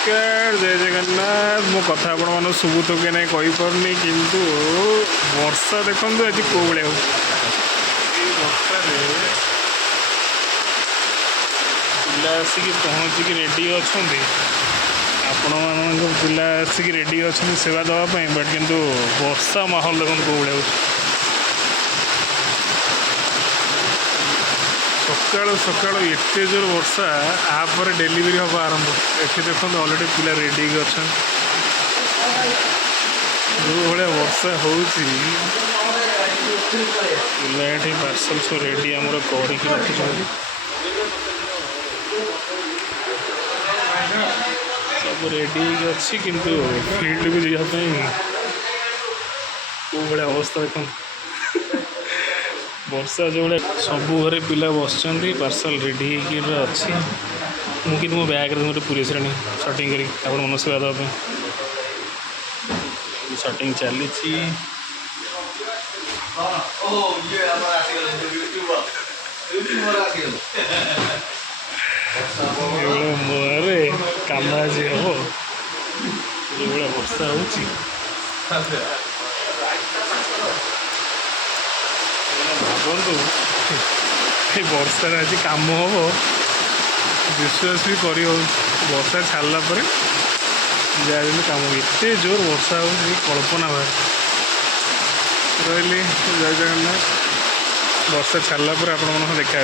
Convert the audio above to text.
नमस्कार जय जगन्नाथ मो कथा आपण मन शुभु तो कि नहीं कहीपरनी किंतु वर्षा देखो आज कौ भाई वर्षा पिला आसिक पहुँचिक रेडी अच्छा आपण मान पिला आसिक रेडी अच्छा सेवा देवाई बट किंतु वर्षा माहौल देखो कौ भाई सकाल सकाल एत जोर वर्षा आपर डेलीवरी हम आरंभ ये देखो अलरेडी पिला रेडी अच्छा जो भाया वर्षा हो पिला ये पार्सल सब रेडी आमर कर सब रेडी अच्छी किंतु फील्ड को जावाई कौ भाया अवस्था देखो वर्षा जो सबू घरे पिला बस पार्सल रेडी अच्छी मुझे मो बैग गोटे पूरी सारे सर्टिंग कर मन सेवा देवाई सर्टिंग चली मुहरे काम आज हम जो वर्षा हो भावतु वर्षा आज कम हम विश्वास भी कर वर्षा छाड़ा पर जहाँ कम एत जोर वर्षा हो कल्पना बाहर रही जय जगन्नाथ वर्षा छाड़ा पर आपण देखा